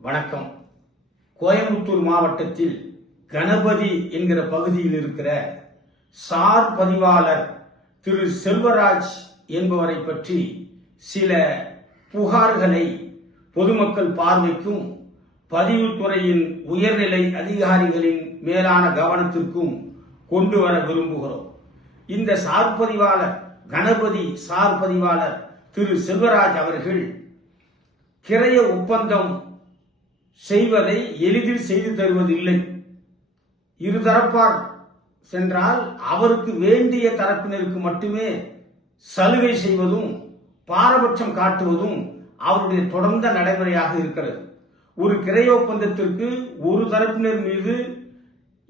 வணக்கம். கோயம்புத்தூர் மாவட்டத்தில் கணபதி என்கிற பகுதியில் இருக்கிற சார் பதிவாளர் திரு செல்வராஜ் என்பவரை பற்றி சில புகார்களை பொதுமக்கள் பார்வைக்கும் பதிவுத்துறையின் உயர்நிலை அதிகாரிகளின் மேலான கவனத்திற்கும் கொண்டு வர விரும்புகிறோம். இந்த சார் பதிவாளர் கணபதி சார் பதிவாளர் திரு செல்வராஜ் அவர்கள் கிரைய ஒப்பந்தம் செய்வதை எளிதில் செய்து தருவதில்லை. இருதரப்பார் சென்றால் அவருக்கு வேண்டிய தரப்பினருக்கு மட்டுமே சலுகை செய்வதும் பாரபட்சம் காட்டுவதும் அவருடைய தொடர்ந்த நடைமுறையாக இருக்கிறது. ஒரு கிரைய ஒப்பந்தத்திற்கு ஒரு தரப்பினர் மீது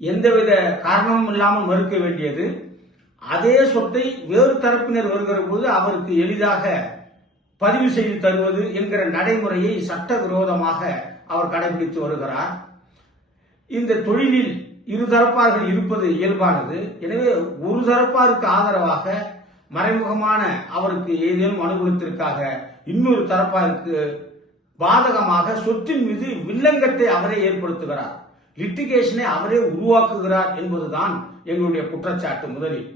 எந்தவித காரணமும் இல்லாமல் மறுக்க வேண்டியது, அதே சொத்தை வேறு தரப்பினர் வருகிற போது அவருக்கு எளிதாக பதிவு செய்து தருவது என்கிற நடைமுறையை சட்டவிரோதமாக அவர் கடைபிடித்து வருகிறார். இந்த தொழிலில் இருதரப்பார்கள் இருப்பது இயல்பானது. எனவே ஒரு தரப்பாருக்கு ஆதரவாக மறைமுகமான அவருக்கு ஏதேனும் அனுகூலத்திற்காக இன்னொரு தரப்பாருக்கு பாதகமாக சொத்தின் மீது வில்லங்கத்தை அவரே ஏற்படுத்துகிறார், லிட்டிகேஷனை அவரே உருவாக்குகிறார் என்பதுதான் எங்களுடைய குற்றச்சாட்டு. முதலில்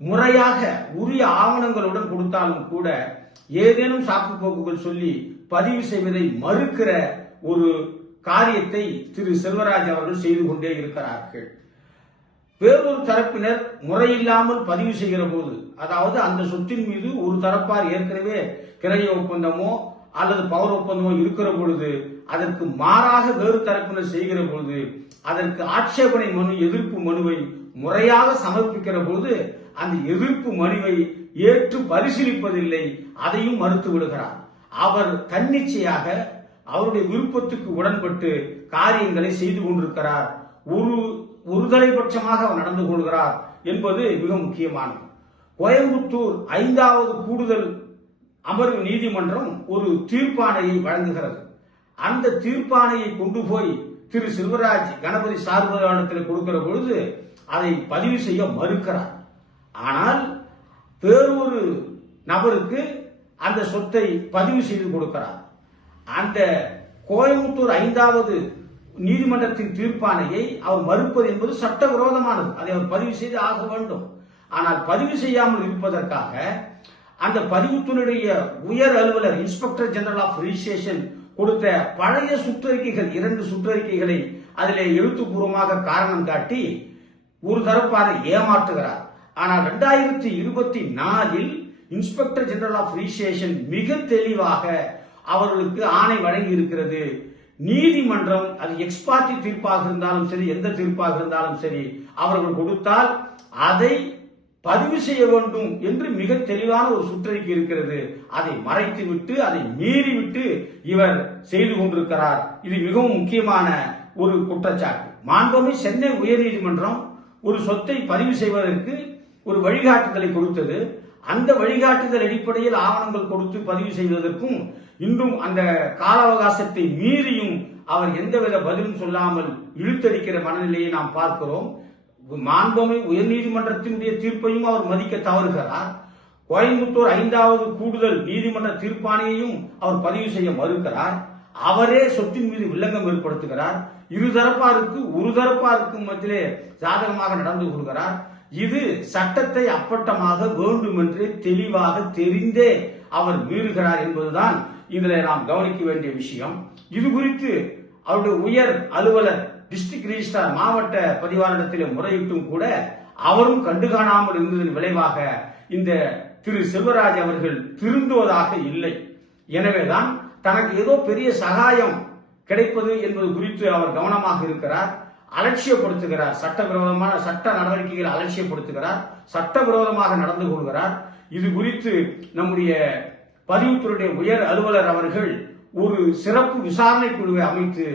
முறையாக உரிய ஆவணங்களுடன் கொடுத்தாலும் கூட ஏதேனும் சாக்கு போக்குகள் சொல்லி பதிவு செய்வதை மறுக்கிற ஒரு காரியத்தை திரு செல்வராஜ் அவர்கள் செய்து கொண்டே இருக்கிறார்கள். வேறொரு தரப்பினர் முறையில்லாமல் பதிவு செய்கிற போது, அதாவது அந்த சொத்தின் மீது ஒரு தரப்பார் ஏற்கனவே கிரைய ஒப்பந்தமோ அல்லது பவர் ஒப்பந்தமோ இருக்கிற பொழுது அதற்கு மாறாக வேறு தரப்பினர் செய்கிற பொழுது அதற்கு ஆட்சேபனை மனு எதிர்ப்பு மனுவை முறையாக சமர்ப்பிக்கிற போது அந்த எதிர்ப்பு மனுவை ஏற்று பரிசீலிப்பதில்லை, அதையும் மறுத்து விடுகிறார். அவர் தன்னிச்சையாக அவருடைய விருப்பத்துக்கு உடன்பட்டு காரியங்களை செய்து கொண்டிருக்கிறார். ஒரு தலைபட்சமாக அவர் நடந்து கொள்கிறார் என்பது மிக முக்கியமானது. கோயம்புத்தூர் 5வது கூடுதல் அமர்வு நீதிமன்றம் ஒரு தீர்ப்பாணையை வழங்குகிறது. அந்த தீர்ப்பாணையை கொண்டு போய் திரு செல்வராஜ் கணபதி சார்பதிவாளத்தில் கொடுக்கிற பொழுது அதை பதிவு செய்ய மறுக்கிறார். ஆனால் வேறொரு நபருக்கு அந்த சொத்தை பதிவு செய்து கொடுக்கிறார். அந்த கோயம்புத்தூர் 5வது நீதிமன்றத்தின் தீர்ப்பாணையை அவர் மறுப்பது என்பது சட்டவிரோதமானது. அதை அவர் பதிவு செய்து ஆக வேண்டும். ஆனால் பதிவு செய்யாமல் இருப்பதற்காக அந்த பதிவுத்துறையுடைய உயர் அலுவலர் இன்ஸ்பெக்டர் ஜெனரல் ஆஃப் ரிஜிஸ்ட்ரேஷன் கொடுத்த பழைய சுற்றறிக்கைகள் 2 சுற்றறிக்கைகளை அதிலே எழுத்துப்பூர்வமாக காரணம் காட்டி ஒரு தரப்பாரை ஏமாற்றுகிறார். ஆனால் 2024 இன்ஸ்பெக்டர் ஜெனரல் ஆஃப் ரிஜிஸ்ட்ரேஷன் மிக தெளிவாக அவர்களுக்கு ஆணை வழங்கி இருக்கிறது. நீதிமன்றம் அது எக்ஸ்பார்ட்டி தீர்ப்பாக இருந்தாலும் சரி, எந்த தீர்ப்பாக இருந்தாலும் சரி, அவர்கள் கொடுத்தால் அதை பதிவு செய்ய வேண்டும் என்று மிக தெளிவான ஒரு சுற்றறிக்கை இருக்கிறது. அதை மறைத்து விட்டு அதை மீறிவிட்டு இவர் செய்து கொண்டிருக்கிறார். இது மிகவும் முக்கியமான ஒரு குற்றச்சாட்டு. மாண்புமிகு சென்னை உயர்நீதிமன்றம் ஒரு சொத்தை பதிவு செய்வதற்கு ஒரு வழிகாட்டுதலை கொடுத்தது. அந்த வழிகாட்டுதல் அடிப்படையில் ஆவணங்கள் கொடுத்து பதிவு செய்வதற்கும் இன்றும் அந்த கால அவகாசத்தை மீறியும் அவர் எந்தவித பதிலும் சொல்லாமல் இழுத்தடிக்கிற மனநிலையை நாம் பார்க்கிறோம். மாண்புமிகு உயர்நீதிமன்றத்தினுடைய தீர்ப்பையும் அவர் மதிக்க தவறுகிறார். கோயம்புத்தூர் 5வது கூடுதல் நீதிமன்ற தீர்ப்பாணையையும் அவர் பதிவு செய்ய மறுக்கிறார். அவரே சொத்தின் மீது வில்லங்கம் ஏற்படுத்துகிறார். இருதரப்பாருக்கு ஒரு தரப்பாருக்கு மத்தியிலே சாதகமாக நடந்து கொள்கிறார். இது சட்டத்தை அப்பட்டமாக வேண்டுமென்றே தெளிவாக தெரிந்தே அவர் மீறுகிறார் என்பதுதான் இதில் நாம் கவனிக்க வேண்டிய விஷயம். இது குறித்து அவருடைய உயர் அலுவலர் டிஸ்ட்ரிக்ட் ரிஜிஸ்ட்ரார் மாவட்ட பதிவாளரிடத்திலே முறையிட்டும் கூட அவரும் கண்டுகாணாமல் இருந்ததன் விளைவாக இந்த திரு செல்வராஜ் அவர்கள் திருந்துவதாக இல்லை. எனவேதான் தனக்கு ஏதோ பெரிய சகாயம் கிடைப்பது என்பது குறித்து அவர் கவனமாக இருக்கிறார், அலட்சியப்படுத்துகிறார். சட்டவிரோதமான சட்ட நடவடிக்கைகளை அலட்சியப்படுத்துகிறார், சட்டவிரோதமாக நடந்து கொள்கிறார். இது குறித்து நம்முடைய பதிவுத்துறையுடைய உயர் அலுவலர் அவர்கள் ஒரு சிறப்பு விசாரணை குழுவை அமைத்து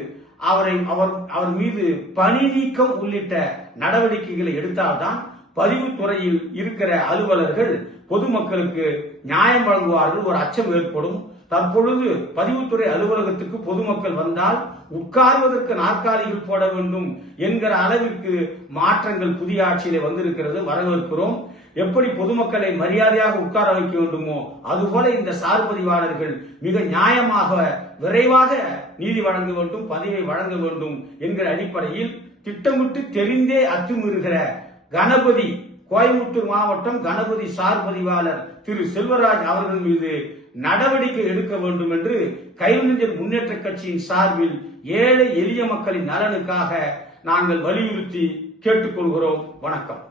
அவர் மீது பணி நீக்கம் உள்ளிட்ட நடவடிக்கைகளை எடுத்தால்தான் பதிவுத்துறையில் இருக்கிற அலுவலர்கள் பொதுமக்களுக்கு நியாயம் வழங்குவார்கள், ஒரு அச்சம் ஏற்படும். தற்பொழுது பதிவுத்துறை அலுவலகத்துக்கு பொதுமக்கள் வந்தால் உட்கார்வதற்கு நாற்காலிகள் போட வேண்டும் என்கிற அளவிற்கு மாற்றங்கள் புதிய ஆட்சியிலே வந்திருக்கிறது, வரவேற்கிறோம். எப்படி பொதுமக்களை மரியாதையாக உட்கார வைக்க வேண்டுமோ அதுபோல இந்த சார்பதிவாளர்கள் மிக நியாயமாக விரைவாக நீதி வழங்க வேண்டும், பதவியை வழங்க வேண்டும் என்கிற அடிப்படையில் திட்டமிட்டு தெரிந்தே அத்துமீறுகிற கணபதி, கோயம்புத்தூர் மாவட்டம் கணபதி சார் பதிவாளர் திரு செல்வராஜ் அவர்கள் மீது நடவடிக்கை எடுக்க வேண்டும் என்று கைவினைஞர் முன்னேற்ற கட்சியின் சார்பில் ஏழை எளிய மக்களின் நலனுக்காக நாங்கள் வலியுறுத்தி கேட்டுக்கொள்கிறோம். வணக்கம்.